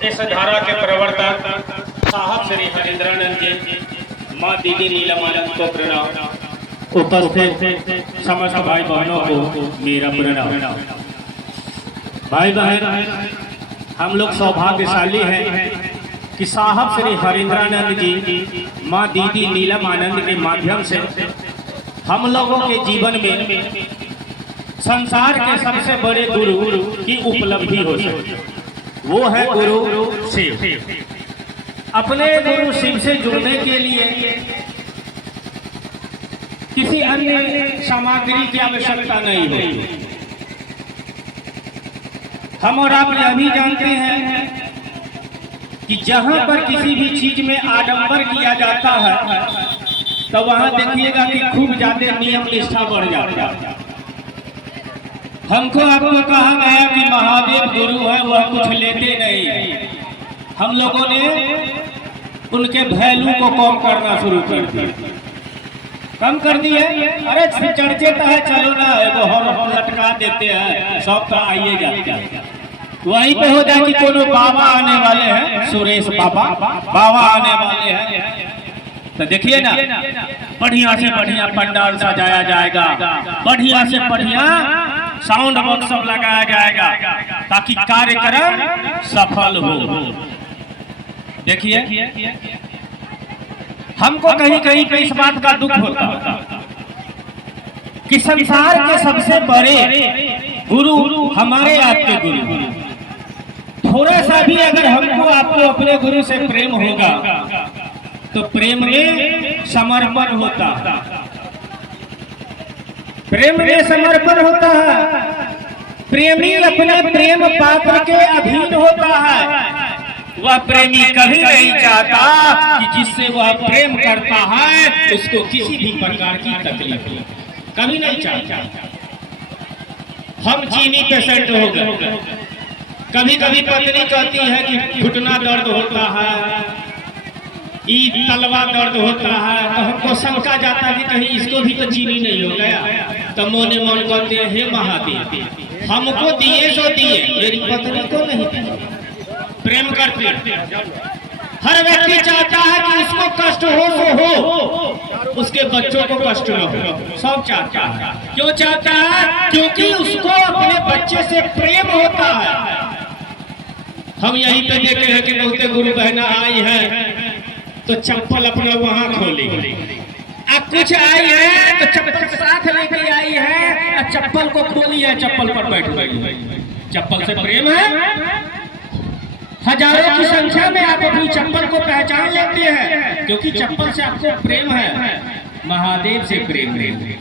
इस धारा के प्रवर्तक साहब श्री हरिंद्रानंद जी, माँ दीदी नीलमानंद को प्रणाम। उपस्थित समस्त भाई बहनों को मेरा प्रणाम। भाई बहन, हम लोग सौभाग्यशाली हैं कि साहब श्री हरिंद्रानंद जी, माँ दीदी नीलमानंद के माध्यम से हम लोगों के जीवन में संसार के सबसे बड़े गुरु की उपलब्धि हो सके। वो है गुरु शिव। अपने गुरु शिव से जुड़ने के लिए किसी अन्य सामग्री की आवश्यकता नहीं होती। हम और आप यह भी जानते हैं कि जहां पर किसी भी चीज में आडंबर किया जाता है तो वहां देखिएगा कि खूब ज्यादा नियम निष्ठा बढ़ जाता है। हमको आपको कहा गया कि महादेव गुरु है, वह कुछ लेते नहीं। हम लोगों ने उनके वैल्यू को कम करना शुरू कर दिया, कम कर दिए। अरे चर्चे तो है, चलो ना एगो हम लटका देते हैं, सब तो आइए जाते हैं। वहीं पे हो जाए कि कोनो बाबा आने वाले हैं, सुरेश बाबा आने वाले हैं, तो देखिए ना बढ़िया से बढ़िया पंडाल सजाया जाएगा, बढ़िया से बढ़िया साउंड बॉक्स सब लगाया जाएगा ताकि कार्यक्रम सफल हो। देखिए, हमको कहीं कहीं पे इस बात का दुख होता कि संसार के सबसे बड़े गुरु हमारे आपके गुरु, थोड़ा सा भी अगर हमको आपको अपने गुरु से प्रेम होगा तो प्रेम में समर्पण होता है, प्रेम में समर्पण होता है। प्रेमी अपने प्रेम पात्र के अधीन होता है। वह प्रेमी कभी नहीं चाहता कि जिससे वह प्रेम करता है उसको किसी भी प्रकार की तकलीफ हो, कभी नहीं चाहता। हम चीनी पेशेंट हो गए, कभी कभी पत्नी कहती है कि घुटना दर्द होता है, तलवा दर्द होता है, तो हमको शंका जाता है कि कहीं इसको भी तो चीनी नहीं हो गया। तो मोने मन कहते हैं, हे महादेव, हमको दिए सो दिए, मेरी पत्नी को नहीं दिए। प्रेम करते हर व्यक्ति चाहता है कि उसको कष्ट हो तो हो, उसके बच्चों को कष्ट न हो, सब चाहता है। क्यों चाहता है? क्योंकि उसको अपने बच्चे से प्रेम होता है। हम यहीं पे देखे हैं कि बहुते गुरु बहना आई है तो चप्पल अपना वहां खोली, अब कुछ आई है तो चप्पल साथ लेके आई है, और चप्पल को खोली है, चप्पल पर बैठ गई। चप्पल से प्रेम है। हजारों की संख्या में आप अपनी चप्पल को पहचान लेते हैं क्योंकि चप्पल से आपको प्रेम है। महादेव से प्रेम नहीं।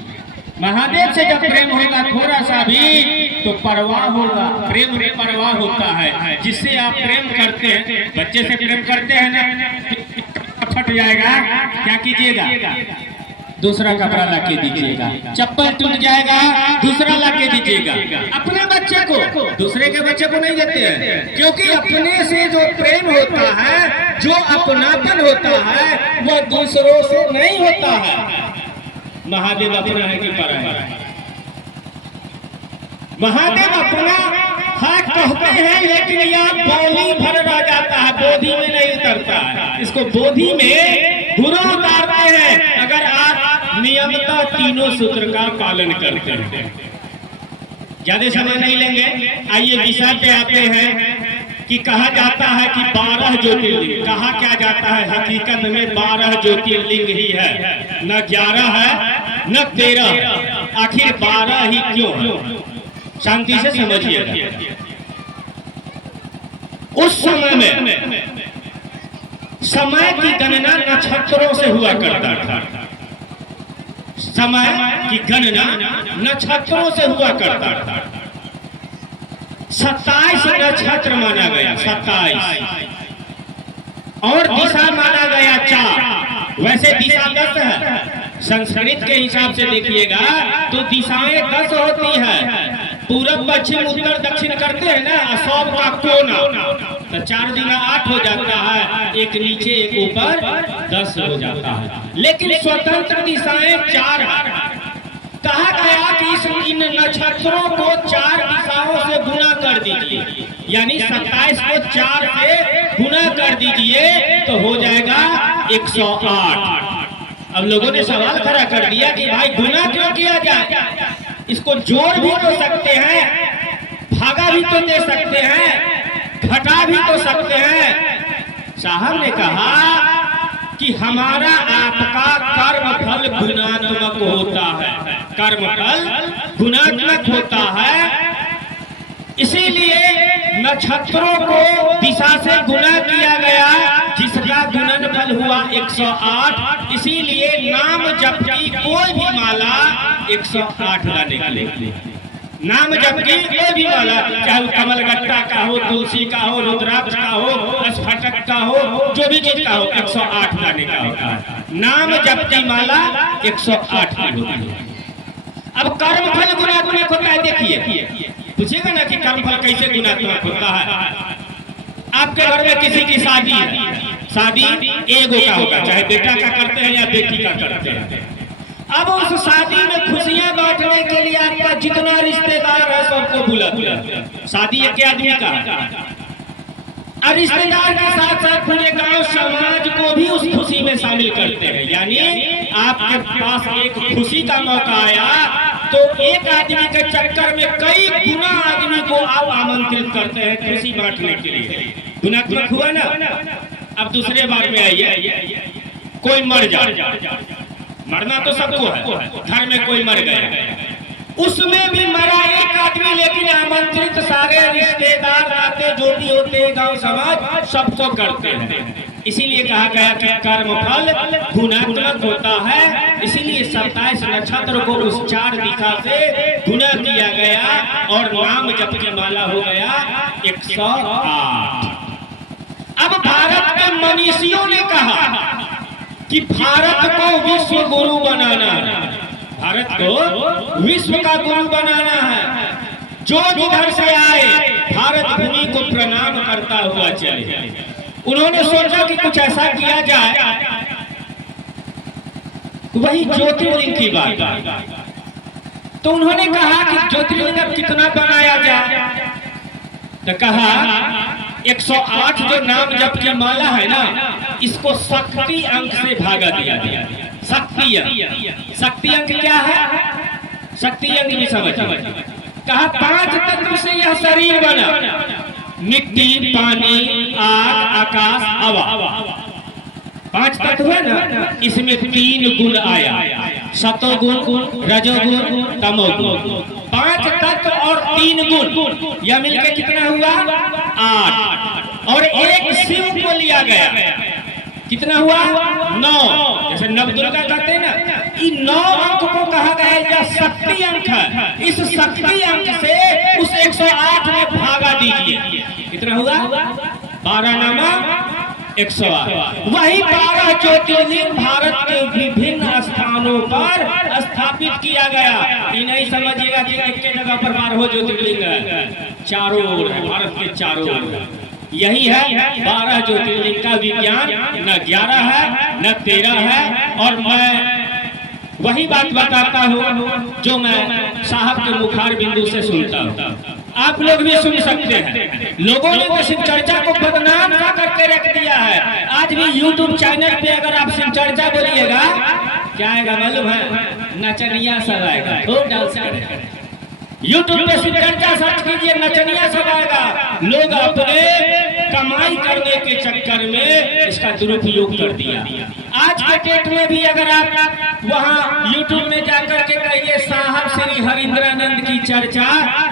महादेव से जब प्रेम होगा थोड़ा सा भी तो परवाह होगा, प्रेम में परवाह होता है। जिससे आप प्रेम करते हैं, बच्चे से प्रेम करते हैं ना, फट जाएगा, क्या कीजिएगा? दूसरा कपड़ा लाके दीजिएगा। चप्पल टूट जाएगा, दूसरा लाके दीजिएगा। अपने बच्चे को, दूसरे के बच्चे को नहीं देते हैं, क्योंकि अपने से जो प्रेम होता है, जो अपनापन होता है, वो दूसरों से नहीं होता है। महादेव अपना है कि परा है? महादेव अपना है कहते हैं, लेकिन यह बोली भर रह जाता है, बोधी में नहीं उतरता है। इसको बोधी में गुरु उतारते हैं अगर आप नियमतः तीनों सूत्र का पालन करते हैं। ज्यादा समय नहीं लेंगे, आइए विषय पे आते हैं कि कहा जाता है कि 12 ज्योतिर्लिंग। कहा क्या जाता है? हकीकत में 12 ज्योतिर्लिंग ही है, न 11 है न 13। आखिर 12 ही क्यों? शांति से समझिएगा। उस समय में समय की गणना नक्षत्रों से हुआ करता था। समय की गणना नक्षत्रों से हुआ करता था। 27 नक्षत्र माना गया, 27, और दिशा माना गया 4। वैसे दिशा 10 है, संस्कृत के हिसाब से देखिएगा तो दिशाएं 10 होती है। पूरब पश्चिम उत्तर दक्षिण करते हैं ना, सब का कोना, तो 4 दिन 8 हो जाता है, एक नीचे एक ऊपर 10 हो जाता है। लेकिन स्वतंत्र दिशाएं 4 हैं। कहा गया कि इन नक्षत्रों को 4 दिशाओं से गुना कर दीजिए, यानी 27 को 4 से गुना कर दीजिए तो हो जाएगा 108। अब लोगों ने सवाल खड़ा कर दिया कि भाई गुना क्यों किया जाए, इसको जोड़ भी तो सकते हैं, भागा भी तो दे सकते हैं, घटा भी तो सकते हैं। साहब ने कहा कि हमारा आपका कर्म फल गुणात्मक होता है, कर्म फल गुणात्मक होता है, इसीलिए नक्षत्रों को दिशा से गुना किया गया, जिसका गुणनफल हुआ 108। इसीलिए नाम जप की कोई भी माला 108 का निकले। नाम जप की कोई भी माला, चाहे कमलगट्टा का हो, तुलसी का हो, रुद्राक्ष का हो, स्फटिक का हो, जो भी चीज का हो, 108 लाने का होता है। नाम जप की माला 108 की होती है। अब कर्म फल गुणात्मक होता है। देखिए, पूछेगा ना कि कर्म फल कैसे गुणात्मक होता है। आपके घर में किसी की शादी है, शादी एगो का होगा, चाहे बेटा का करते हैं या बेटी का करते हैं। अब उस शादी में खुशियां बांटने के लिए आपका जितना रिश्तेदार है सबको बुलाते। शादी एक आदमी का, और रिश्तेदार के साथ साथ पूरे गांव समाज को भी उस खुशी में शामिल करते हैं। यानी आपके पास एक खुशी का मौका आया तो एक आदमी के चक्कर में कई गुना आदमी को आप आमंत्रित करते हैं खुशी बांटने के लिए। गुणात्मक हुआ ना। अब दूसरे बार में आइए, कोई मर जाए, मरना तो सबको है, घर में कोई मर गया, उसमें भी मरा एक आदमी, लेकिन आमंत्रित सारे रिश्तेदार नाते जो भी होते हैं गांव समाज सबको करते हैं। इसीलिए कहा गया कि कर्म फल गुणात्मक होता है। इसीलिए 27 नक्षत्र को उस 4 दिशा से गुना किया गया और नाम जप की माला हो गया 108। अब भारत के मनीषियों ने कहा कि भारत को विश्व गुरु बनाना है, भारत को विश्व का गुरु बनाना है। जो जिधर से आए भारत भूमि को प्रणाम करता हुआ चले। उन्होंने सोचा कि कुछ ऐसा किया जाए, वही ज्योतिर्लिंग की बात। तो उन्होंने कहा कि ज्योतिर्लिंग कितना बनाया जाए, तो कहा 108 जो नाम जप की माला है ना, इसको शक्ति अंक से भागा दिया। शक्ति अंक, शक्ति अंक क्या है? शक्ति अंक भी समझ। कहा 5 तत्व से यह शरीर बना, मिट्टी, पानी, आग, आकाश, हवा। 5 तत्व है ना, इसमें 3 गुण आया, सतोगुण, रजोगुण, तमोगुण। 5 तत्व और 3 गुण, यह मिलकर कितना हुआ? 8। और एक शिव को लिया गया, कितना हुआ? 9। जैसे नवदुर्गा कहते हैं ना, इन 9 अंक को कहा गया यह शक्ति अंक है। इस शक्ति अंक से उस 108 में भागा दीजिए, कितना हुआ? 12 नामा 108। वही 12 ज्योतिर्लिंग भारत के विभिन्न स्थानों पर स्थापित किया गया। ये नहीं समझिएगा कि एक जगह पर 12 ज्योतिर्लिंग है, चारों ओर है, भारत के चारों ओर। यही है 12 ज्योतिर्लिंग का विज्ञान, न 11 है न 13 है। और मैं वही बात बताता हूँ जो मैं साहब के मुखार बिंदु से सुनता हूँ, आप लोग भी सुन सकते हैं। लोगों ने तो शिव चर्चा को बदनाम सा करके रख दिया है। आज भी YouTube चैनल पे अगर आप शिव चर्चा बोलिएगा, क्या आएगा मालूम है? नचनिया सब आएगा, खूब डांस करेगा। YouTube पे शिव चर्चा सर्च कीजिए, नचनिया सब आएगा। लोग अपने कमाई करने के चक्कर में इसका दुरुपयोग कर दिया। आज के डेट में भी अगर आप वहाँ YouTube में जाकर के कहिए साहब श्री हरिंद्रानंद की चर्चा,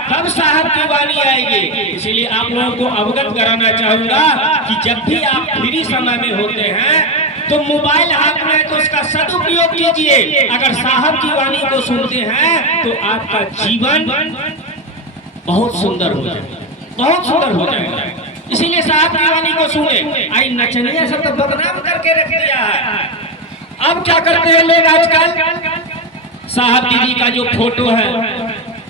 तब साहब की वाणी आएगी। इसलिए आप लोगों को अवगत कराना चाहूंगा कि जब भी आप फ्री समय में होते हैं तो मोबाइल हाथ में तो उसका सदुपयोग कीजिए। अगर साहब की वाणी को सुनते हैं तो आपका जीवन बहुत सुंदर हो जाएगा, बहुत सुंदर हो जाएगा। इसीलिए साहब की वाणी को सुने। आई नचनिया सब तो बदनाम करके रख दिया है। अब क्या करते हैं लोग आजकल? साहब दीदी का जो फोटो है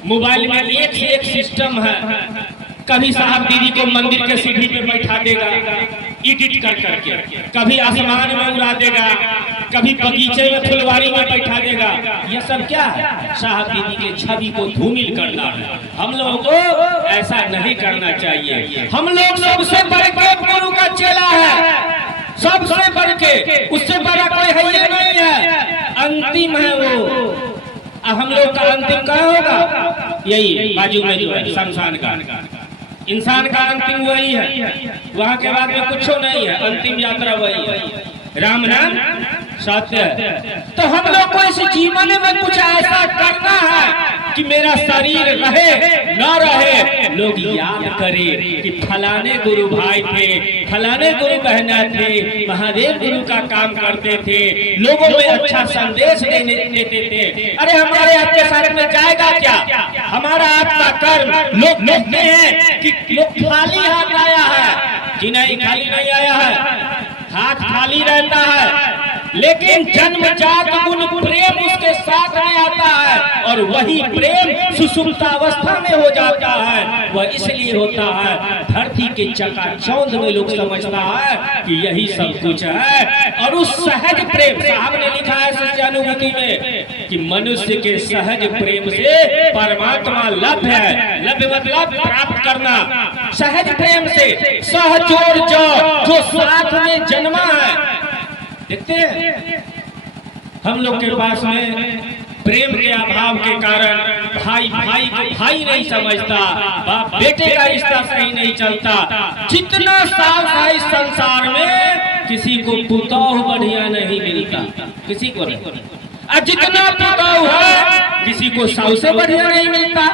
मोबाइल में एक से एक सिस्टम है, कभी साहब दीदी को मंदिर के सीढ़ी पे बैठा देगा एडिट कर करके, कभी आसमान में उड़ा देगा, कभी बगीचे में फुलवारी में बैठा देगा। ये सब क्या है? साहब दीदी के छवि को धूमिल करना है। हम लोगों को ऐसा नहीं करना चाहिए। हम लोग सबसे बढ़ के गुरु का चेला है, सबसे बढ़ के, उससे बड़ा कोई है ये नहीं है, अंतिम है वो। हम लोग का अंतिम क्या होगा? यही बाजू में जो है शमशान का, इंसान का अंतिम वही है, वहाँ के बाद में कुछ नहीं है, अंतिम यात्रा वही है, राम नाम सत्य। तो हम लोग को इस जीवन में कुछ ऐसा करना है कि मेरा शरीर रहे न रहे, लोग याद करें कि फलाने गुरु भाई थे, फलाने गुरु बहना थे, महादेव गुरु का काम करते थे, लोगों में अच्छा संदेश देते थे। अरे हमारे आपके साथ में जाएगा क्या? हमारा आपका कर्म लोग कहते हैं कि लोग खाली हाथ आया है, कि नहीं खाली नहीं आया है, हाथ खाली रहता है, लेकिन जन्मजात गुण प्रेम उसके साथ में आता है, और वही प्रेम सुसुप्तावस्था में हो जाता है। वह इसलिए होता है, धरती के चकाचौंध में लोग समझता है कि यही सब कुछ है। और उस सहज प्रेम, साहब ने लिखा है सत्यानुभूति में कि मनुष्य के सहज प्रेम से परमात्मा लभ्य है। लभ्य मतलब प्राप्त करना। सहज प्रेम से सहजोर जो साथ में जन्मा है। देखते हैं हम लोग के पास में प्रेम के अभाव के कारण भाई भाई को भाई नहीं समझता, बाप बेटे का रिश्ता सही नहीं चलता। जितना साफ है इस संसार में, किसी को पुतौह बढ़िया नहीं मिलता, किसी को नहीं। और जितना पुतौह है, किसी को साउ से बढ़िया नहीं मिलता।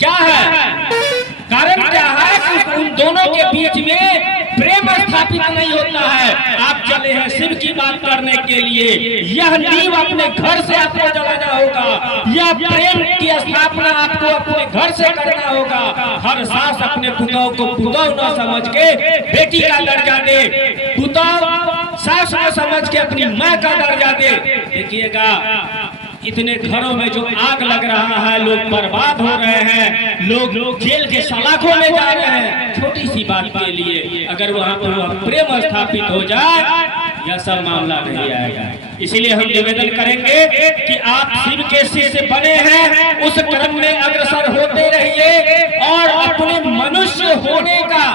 क्या है कारण? क्या है कि उन दोनों के बीच में प्रेम स्थापित नहीं होता है। आप चले हैं शिव की बात करने के लिए, यह नींव अपने घर से आपको जलाना होगा। यह प्रेम की स्थापना आपको अपने घर से करना होगा। हर सास अपने पुतौह को पुतौह न समझ के बेटी का दर्जा दे, पुतौह सास न समझ के अपनी माँ का दर्जा दे। देखिएगा इतने घरों में जो आग लग रहा है, लोग बर्बाद हो रहे हैं, लोग जेल के सलाखों में जा रहे हैं, छोटी सी बात के लिए। अगर वहाँ पर वह प्रेम स्थापित हो जाए, यह सब मामला नहीं आएगा। इसीलिए हम निवेदन करेंगे कि आप शिव के शिष्य बने हैं, उस क्रम में अग्रसर होते रहिए, और अपने मनुष्य होने का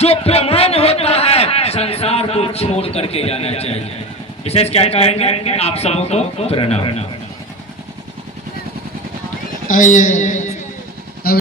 जो प्रमाण होता है, संसार को छोड़ करके जाना चाहिए। विशेष क्या कहेंगे? आप सबों को प्रणाम। आइए